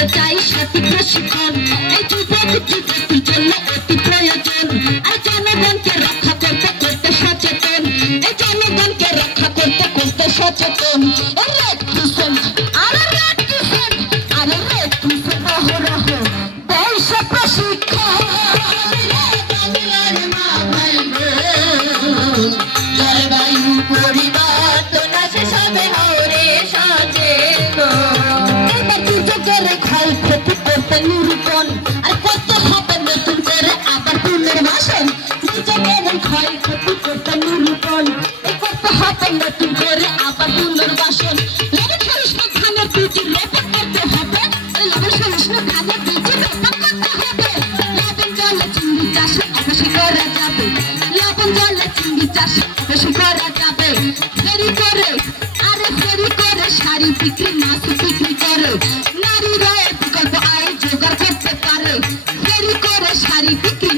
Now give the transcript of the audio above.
করতে চাই সঠিক প্রশিক্ষণ। এই যুবক যুবতীর জন্য অতি প্রয়োজন। আর জনগণকে রক্ষা করতে করতে সচেতন, এই জনগণকে রক্ষা করতে করতে সচেতন। রেড ক্রিসেন্ট আরে রেড ক্রিসেন্ট আরে রেড ক্রিসেন্ট অহরহ দেশ প্রশিক্ষণ। জলবায়ু পরিবর্তন আসে সবে হরে সচেতন। এবার দুর্যোগের ক্ষয়ক্ষতি করতে নিরূপণ, আর করতে হবে নতুন করে আবার পুনর্বাসন। দুর্যোগের ক্ষয়ক্ষতি করতে নিরূপণ, করতে হবে নতুন করে আবার পুনর্বাসন। লবণ সহিষ্ণু ধানের বীজ রোপণ করতে হবে, লবণ সহিষ্ণু ধানের বীজ রোপণ করতে হবে। লবণ জলে চিংড়ি চাষে অবশ্যই করা যাবে, লবণ জলে চিংড়ি চাষে অবশ্যই করা যাবে। ফেরি করে আরে ফেরি করে শাড়ি বিক্রি মাছ বিক্রি করে নারীরা বিকল্প আয় জোগাড় করতে পারে। ফেরি করে শাড়ি বিক্রি